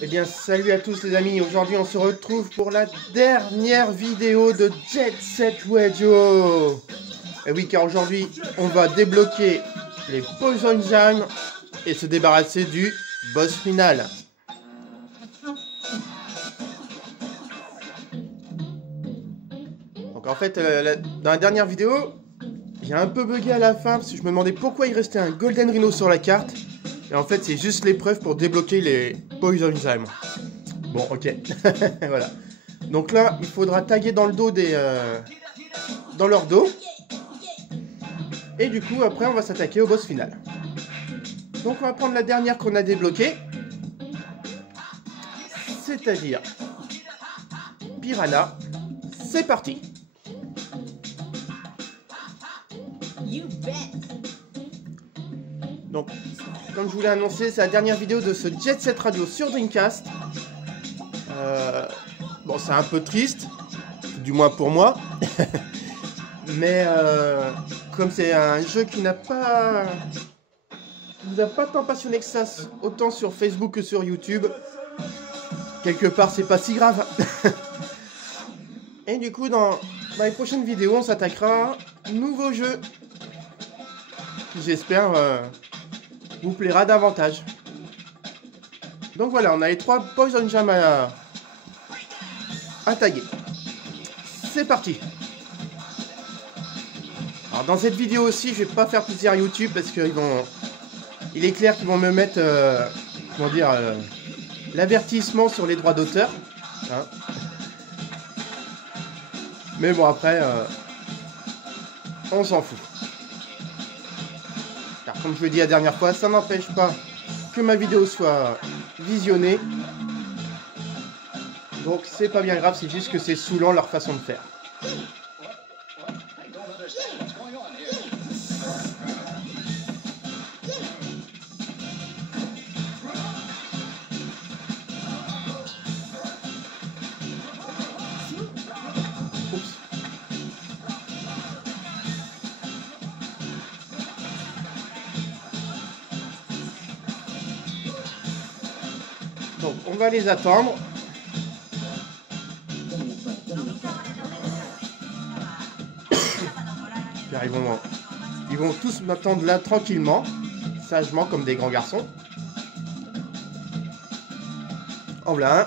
Eh bien salut à tous les amis, aujourd'hui on se retrouve pour la dernière vidéo de Jet Set Radio. Et oui, car aujourd'hui on va débloquer les Poison Jam et se débarrasser du boss final. Donc en fait, dans la dernière vidéo, j'ai un peu bugué à la fin parce que je me demandais pourquoi il restait un Golden Rhino sur la carte. Et en fait c'est juste l'épreuve pour débloquer les Poison Jam. Bon, ok. Voilà. Donc là, il faudra taguer dans le dos dans leur dos. Et du coup, après, on va s'attaquer au boss final. Donc, on va prendre la dernière qu'on a débloquée. C'est-à-dire Piranha. C'est parti. Donc, comme je vous l'ai annoncé, c'est la dernière vidéo de ce Jet Set Radio sur Dreamcast. Bon, c'est un peu triste, du moins pour moi. Mais comme c'est un jeu qui nous a pas tant passionné que ça, autant sur Facebook que sur YouTube, quelque part c'est pas si grave. Et du coup, dans les prochaines vidéos, on s'attaquera à un nouveau jeu qui, j'espère, vous plaira davantage. Donc voilà, on a les 3 Poison Jam à taguer. C'est parti. Alors dans cette vidéo aussi, je vais pas faire plaisir à YouTube parce qu'il est clair qu'ils vont me mettre, comment dire, l'avertissement sur les droits d'auteur. Hein. Mais bon, après, on s'en fout. Car comme je l'ai dit la dernière fois, ça n'empêche pas que ma vidéo soit visionnée. Donc c'est pas bien grave, c'est juste que c'est saoulant leur façon de faire. Oups. Donc on va les attendre. Car ils vont tous m'attendre là tranquillement, sagement comme des grands garçons. En voilà un.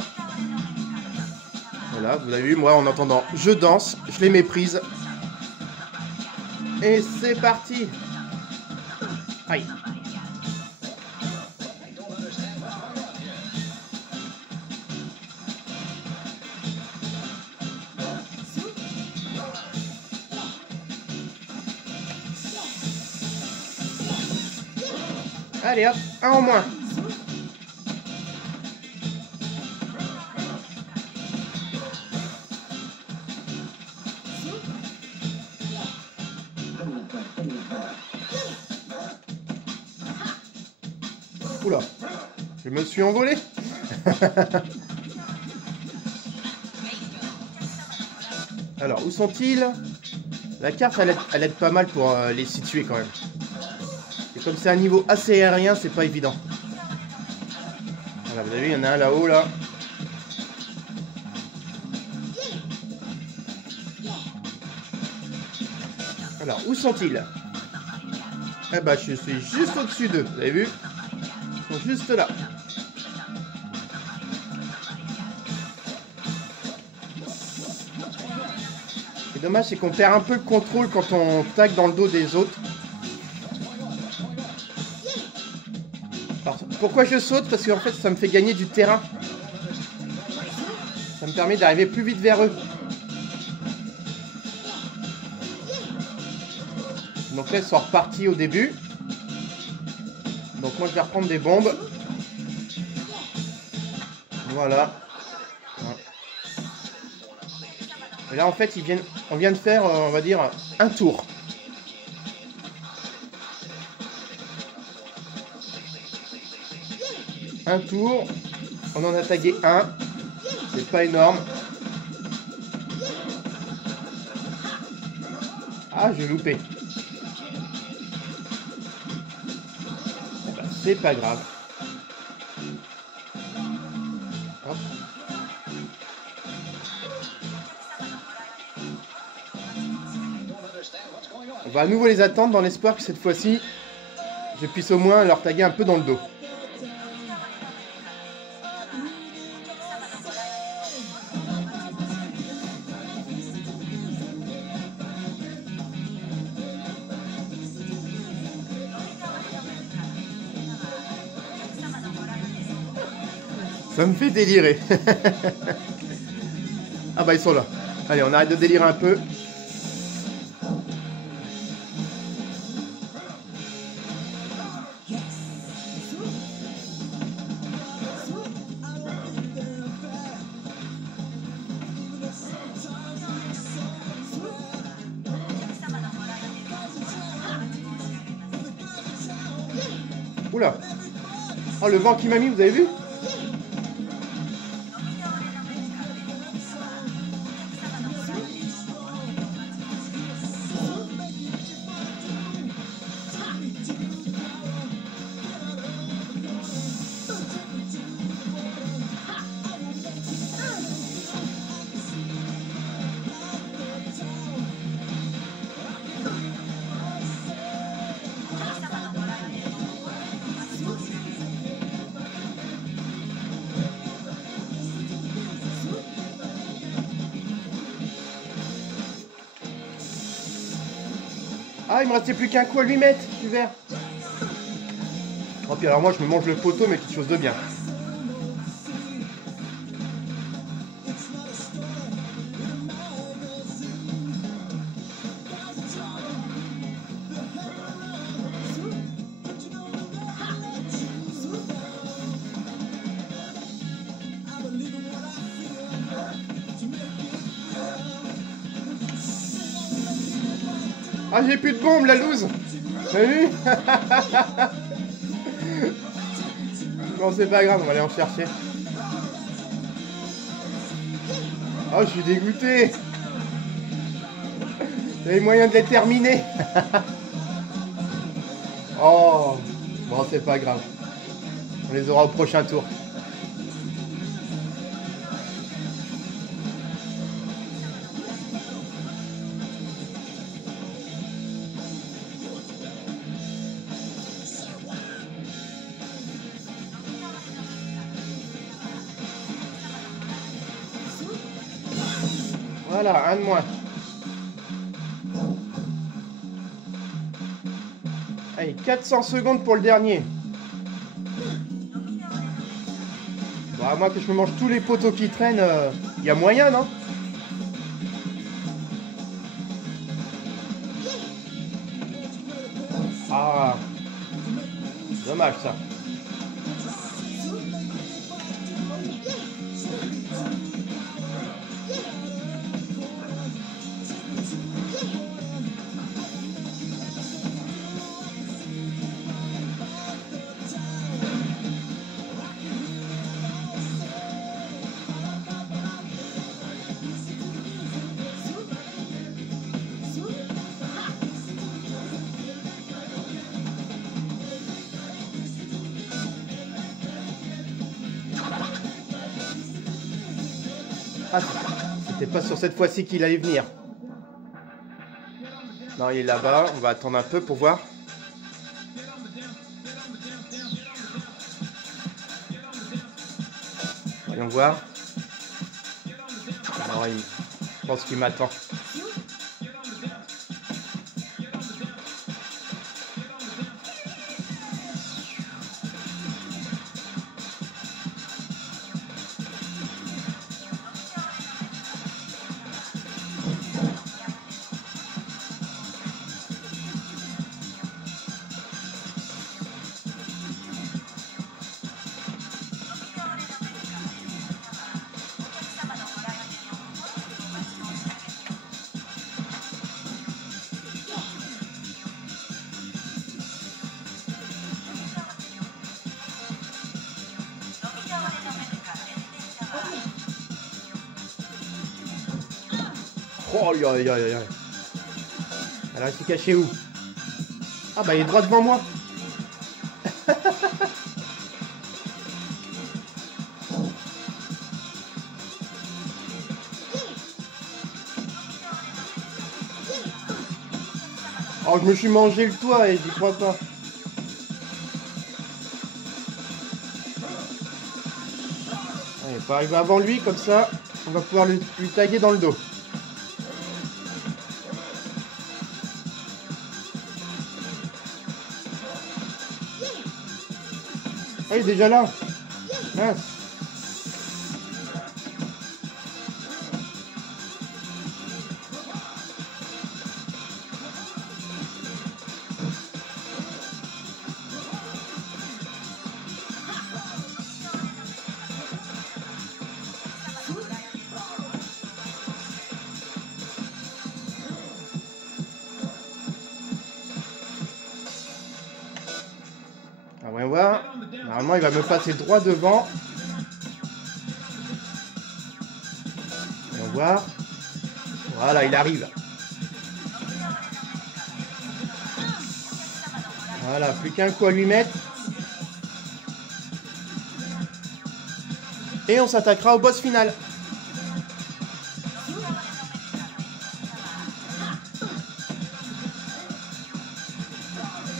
Voilà, vous avez vu, moi en entendant je danse, je les méprise. Et c'est parti. Aïe. Allez hop, un en moins. Oula, je me suis envolé. Alors, où sont-ils? La carte, elle aide pas mal pour les situer quand même. Et comme c'est un niveau assez aérien, c'est pas évident. Voilà, vous avez vu, il y en a un là-haut, là. Alors, où sont-ils? Eh ben, je suis juste au-dessus d'eux, vous avez vu? Ils sont juste là. Ce qui est dommage, c'est qu'on perd un peu le contrôle quand on tague dans le dos des autres. Alors, pourquoi je saute? Parce qu'en fait, ça me fait gagner du terrain. Ça me permet d'arriver plus vite vers eux. Donc là, ils sont repartis au début. Donc moi, je vais reprendre des bombes. Voilà. Et là, en fait, on vient de faire, on va dire, un tour. Un tour. On en a tagué un. C'est pas énorme. Ah, j'ai loupé. C'est pas grave. On va à nouveau les attendre dans l'espoir que cette fois-ci, je puisse au moins leur taguer un peu dans le dos. Ça me fait délirer. Ah bah ils sont là. Allez, on arrête de délirer un peu. Oula. Oh, le vent qui m'a mis, vous avez vu? Ah, il me restait plus qu'un coup à lui mettre, super. Oh, puis alors moi je me mange le poteau, mais quelque chose de bien. Ah, j'ai plus de bombe, la loose. T'as vu? Bon, c'est pas grave, on va aller en chercher. Oh, je suis dégoûté. J'avais moyen de les terminer. Oh, bon, c'est pas grave. On les aura au prochain tour. Voilà, un de moins. Allez, 400 secondes pour le dernier. Bon, à moins que je me mange tous les poteaux qui traînent, y a moyen, non? Ah, dommage ça. Ah, c'était pas sur cette fois-ci qu'il allait venir. Non, il est là-bas. On va attendre un peu pour voir. Voyons voir. Alors, je pense qu'il m'attend. Oh, aïe, aïe, aïe, aïe. Alors, il s'est caché où? Ah, bah, il est droit devant moi. Oh, je me suis mangé le toit et j'y crois pas. Allez, faut arriver avant lui, comme ça, on va pouvoir lui taguer dans le dos. Ah, il est déjà là. Mince. On va voir. Normalement, il va me passer droit devant. On va voir. Voilà, il arrive. Voilà, plus qu'un coup à lui mettre. Et on s'attaquera au boss final.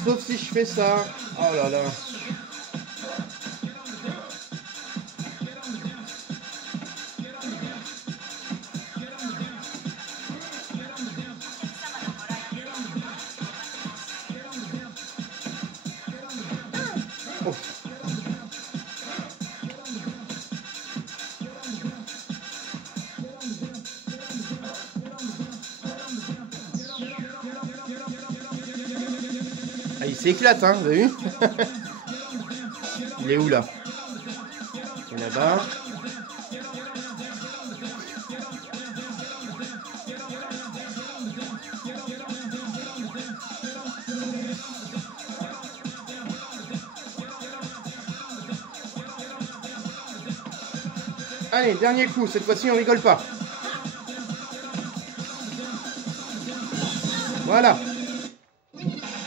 Sauf si je fais ça. Oh là là. Oh. Ah, il s'éclate, hein, vous avez vu? Il est où là? Il est là-bas. Allez, dernier coup, cette fois-ci on rigole pas. Voilà.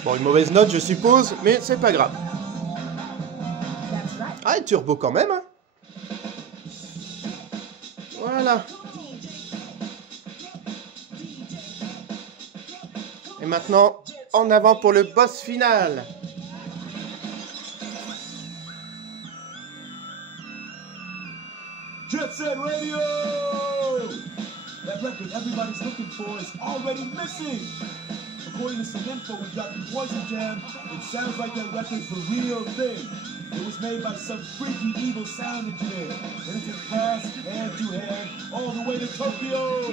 Bon, une mauvaise note je suppose, mais c'est pas grave. Ah, et turbo quand même, hein. Voilà. Et maintenant, en avant pour le boss final. Jet Set Radio! That record everybody's looking for is already missing. According to some info we got from Poison Jam, it sounds like that record's the real thing. It was made by some freaky evil sound engineer, and it can pass hand to hand all the way to Tokyo.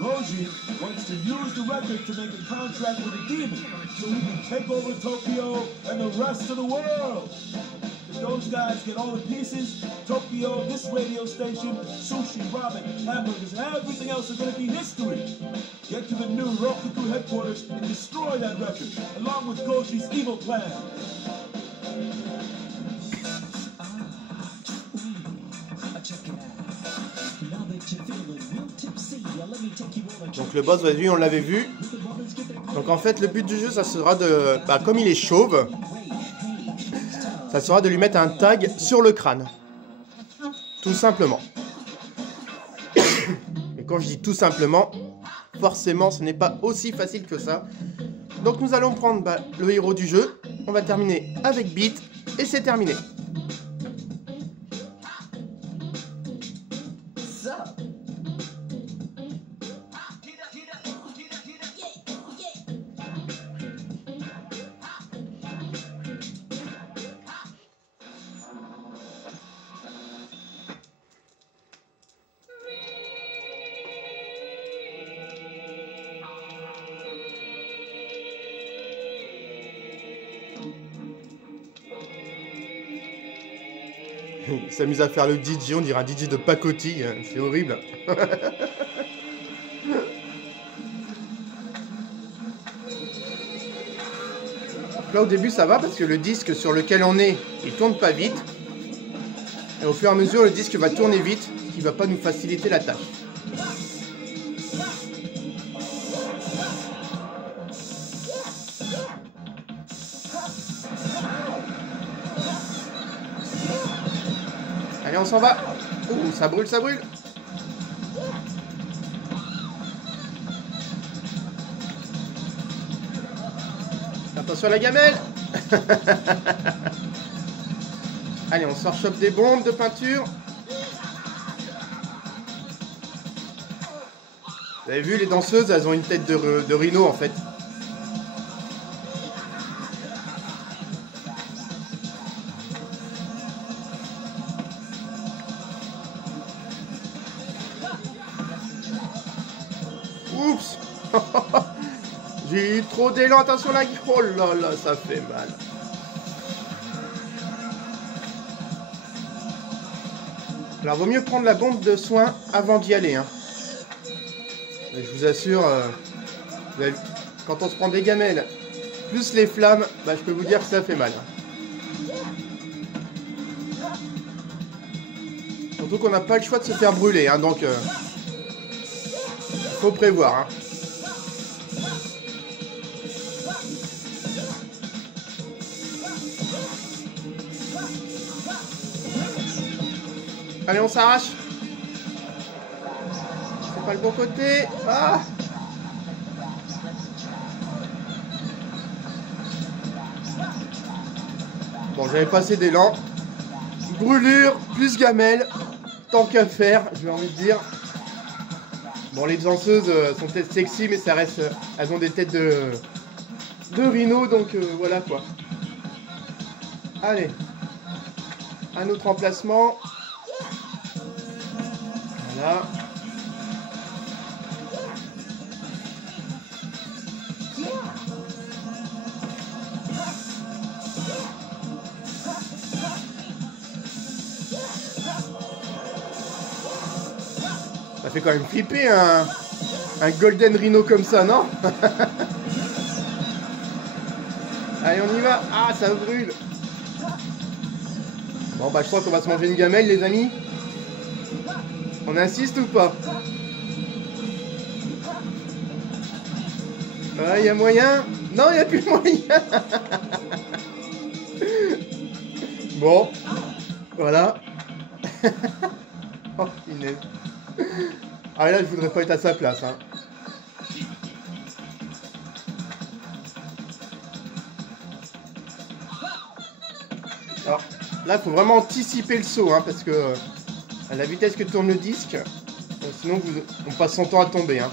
Roji wants to use the record to make a contract with a demon so he can take over Tokyo and the rest of the world. If those guys get all the pieces, Tokyo, this radio station, sushi, ramen, hamburgers, and everything else are going to be history. Get to the new Roku headquarters and destroy that record, along with Goji's evil plan. Donc le boss, vas-y, on l'avait vu. Donc en fait, le but du jeu, ça sera de... Bah, comme il est chauve, ça sera de lui mettre un tag sur le crâne. Tout simplement. Et quand je dis tout simplement, forcément, ce n'est pas aussi facile que ça. Donc nous allons prendre le héros du jeu. On va terminer avec Beat. Et c'est terminé. Il s'amuse à faire le DJ, on dirait un DJ de pacotille, c'est horrible. Là au début ça va parce que le disque sur lequel on est, il tourne pas vite. Et au fur et à mesure le disque va tourner vite, ce qui va pas nous faciliter la tâche. Allez, on s'en va. Ouh, ça brûle, ça brûle. Attention à la gamelle. Allez, on sort chope des bombes de peinture. Vous avez vu, les danseuses, elles ont une tête de rhino en fait. Oups. J'ai eu trop d'élan, attention là. Oh là là, ça fait mal. Alors, vaut mieux prendre la bombe de soin avant d'y aller. Hein. Je vous assure, quand on se prend des gamelles, plus les flammes, bah, je peux vous dire que ça fait mal. Surtout qu'on n'a pas le choix de se faire brûler, hein, donc faut prévoir. Hein. Allez, on s'arrache. C'est pas le bon côté. Ah! Bon, j'avais pas assez d'élan. Brûlure, plus gamelle. Tant qu'à faire, j'ai envie de dire. Bon, les danseuses sont peut-être sexy, mais ça reste... elles ont des têtes de rhino, donc voilà quoi. Allez. Un autre emplacement. Voilà. Ça fait quand même flipper un golden rhino comme ça, non? Allez, on y va. Ah, ça brûle. Bon, bah je crois qu'on va se manger une gamelle, les amis. On insiste ou pas? Il y a moyen? Non, il n'y a plus moyen. Bon, voilà. Oh, punaise. Ah là, je voudrais pas être à sa place. Hein. Alors, là, il faut vraiment anticiper le saut, hein, parce que à la vitesse que tourne le disque, sinon on passe son temps à tomber. Hein.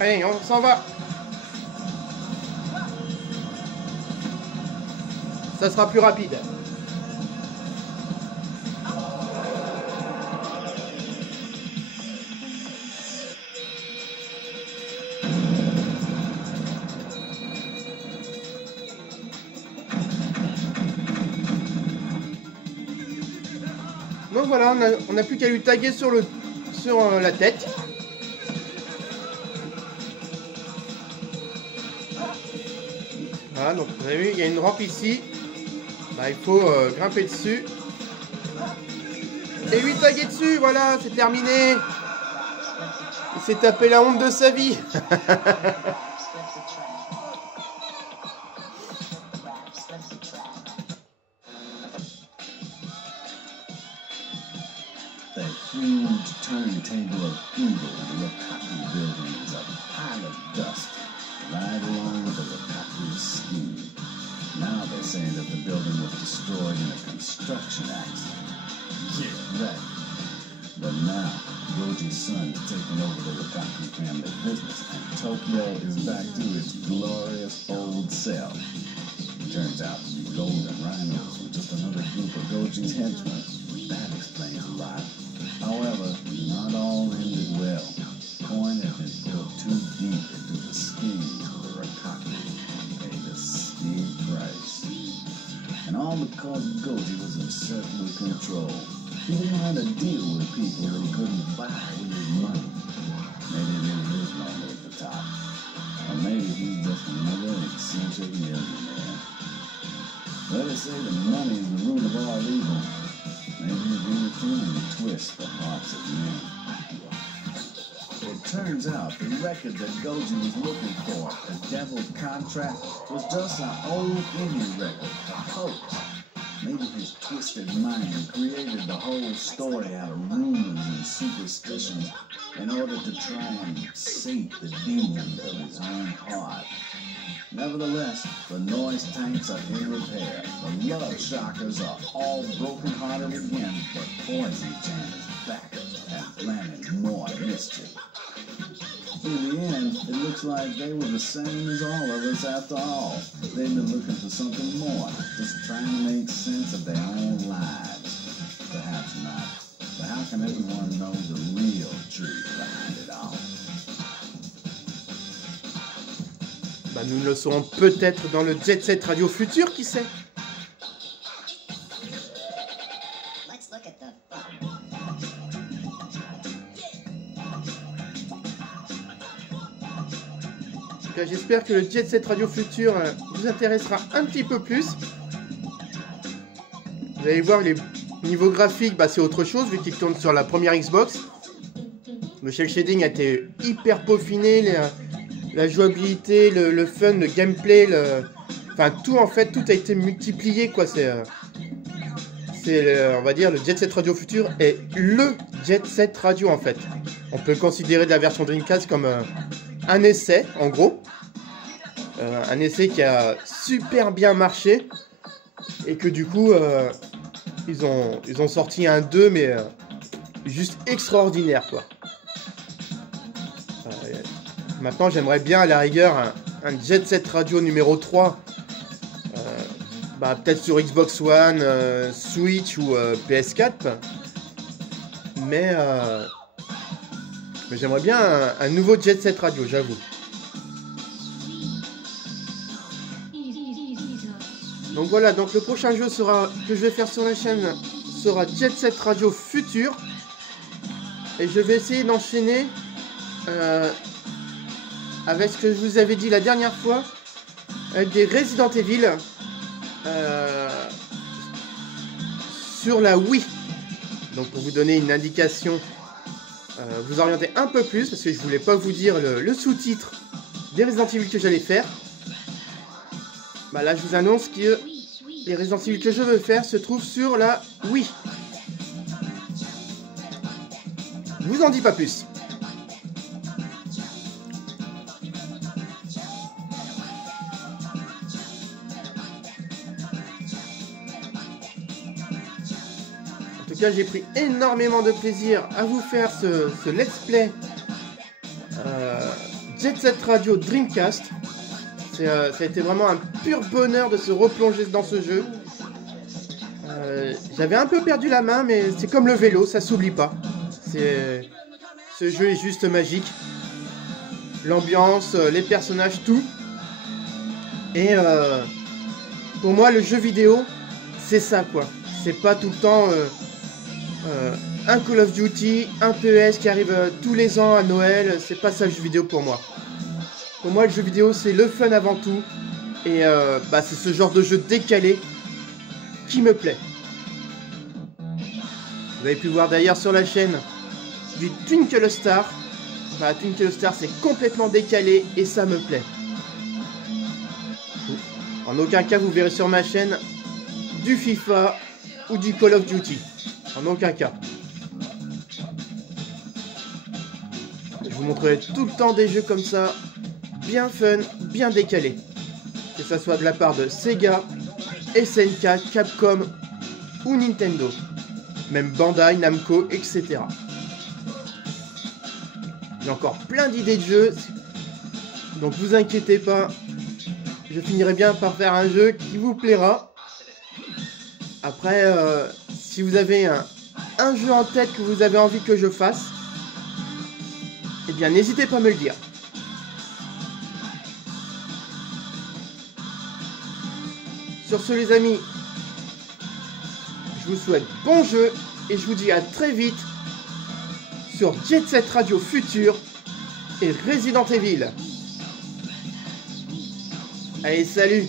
Allez, on s'en va. Ça sera plus rapide. Donc voilà, on n'a plus qu'à lui taguer sur la tête. Voilà, donc vous avez vu, il y a une rampe ici. Bah, il faut grimper dessus. Et lui taguer dessus, voilà, c'est terminé. Il s'est tapé la honte de sa vie. Now they're saying that the building was destroyed in a construction accident. Yeah, right. But now, Goji's son is taking over the Wakaki family business, and Tokyo is back to its glorious old self. Turns out the golden rhinos were just another group of Goji's henchmen. That explains a lot. However, not all ended well. Coin had been built too deep into the schemes of the Wakaki. Price. And all because Goji was uncertain with control. He didn't know how to deal with people that he couldn't buy with his money. Maybe he really is lonely at the top. Or maybe he's just another eccentric millionaire. Let us say that money is the root of all evil. Maybe he'll be the thing to twist the hearts of men. turns out the record that Goji was looking for, the Devil's Contract, was just an old indie record, a hoax. Maybe his twisted mind created the whole story out of rumors and superstitions in order to try and sate the demons of his own heart. Nevertheless, the noise tanks are in repair, the love shockers are all broken-hearted again, but Poison Jam is back and planning more mischief. In the end, it looks like they were the same as all of us after all. They've been looking for something more, just trying to make sense of their own lives. Perhaps not, but how can everyone know the real truth behind it all? Bah, nous ne le saurons peut-être dans le Jet Set Radio futur, qui sait? Let's look at the En tout cas, j'espère que le Jet Set Radio futur vous intéressera un petit peu plus. Vous allez voir, les niveaux graphiques, bah, c'est autre chose vu qu'il tourne sur la première Xbox. Le shell shading a été hyper peaufiné, la jouabilité, le fun, le gameplay, enfin tout en fait, tout a été multiplié quoi. On va dire, le Jet Set Radio futur est le Jet Set Radio en fait. On peut considérer la version Dreamcast comme un essai en gros. Un essai qui a super bien marché et que du coup ils ont sorti un 2 mais juste extraordinaire quoi. Maintenant j'aimerais bien à la rigueur un Jet Set Radio numéro 3 bah, peut-être sur Xbox One, Switch ou PS4 mais j'aimerais bien un nouveau Jet Set Radio, j'avoue. Donc voilà, donc le prochain jeu que je vais faire sur la chaîne sera Jet Set Radio Futur. Et je vais essayer d'enchaîner avec ce que je vous avais dit la dernière fois, avec des Resident Evil sur la Wii. Donc pour vous donner une indication, vous orienter un peu plus, parce que je voulais pas vous dire le sous-titre des Resident Evil que j'allais faire. Bah là je vous annonce que les Resident Evil que je veux faire se trouvent sur la Wii. Je vous en dis pas plus. En tout cas, j'ai pris énormément de plaisir à vous faire ce let's play Jet Set Radio Dreamcast. Ça a été vraiment un pur bonheur de se replonger dans ce jeu. J'avais un peu perdu la main, mais c'est comme le vélo, ça s'oublie pas. Ce jeu est juste magique. L'ambiance, les personnages, tout. Et pour moi, le jeu vidéo, c'est ça quoi. C'est pas tout le temps un Call of Duty, un PES qui arrive tous les ans à Noël. C'est pas ça le jeu vidéo pour moi. Pour moi, le jeu vidéo, c'est le fun avant tout. Et bah, c'est ce genre de jeu décalé qui me plaît. Vous avez pu voir d'ailleurs sur la chaîne du Twinkle Star. Bah, Twinkle Star, c'est complètement décalé et ça me plaît. En aucun cas, vous verrez sur ma chaîne du FIFA ou du Call of Duty. En aucun cas. Je vous montrerai tout le temps des jeux comme ça, bien fun, bien décalés. Que ça soit de la part de Sega, SNK, Capcom ou Nintendo. Même Bandai, Namco, etc. J'ai encore plein d'idées de jeux. Donc vous inquiétez pas. Je finirai bien par faire un jeu qui vous plaira. Après, si vous avez un jeu en tête que vous avez envie que je fasse, eh bien n'hésitez pas à me le dire. Sur ce les amis, je vous souhaite bon jeu et je vous dis à très vite sur Jet Set Radio Futur et Resident Evil. Allez, salut!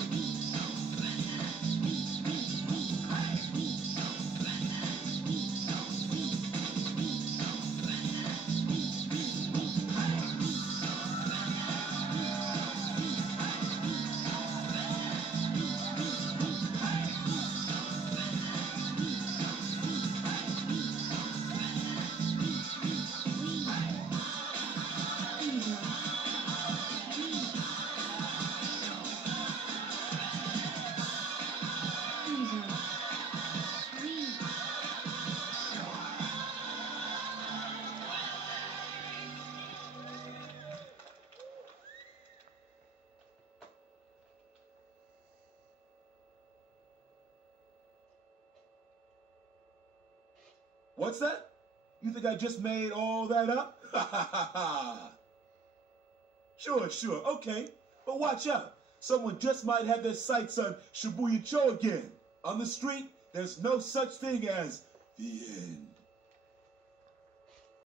What's that? You think I just made all that up? Ha ha ha ha! Sure, okay. But watch out. Someone just might have their sights on Shibuya Cho again. On the street, there's no such thing as the end.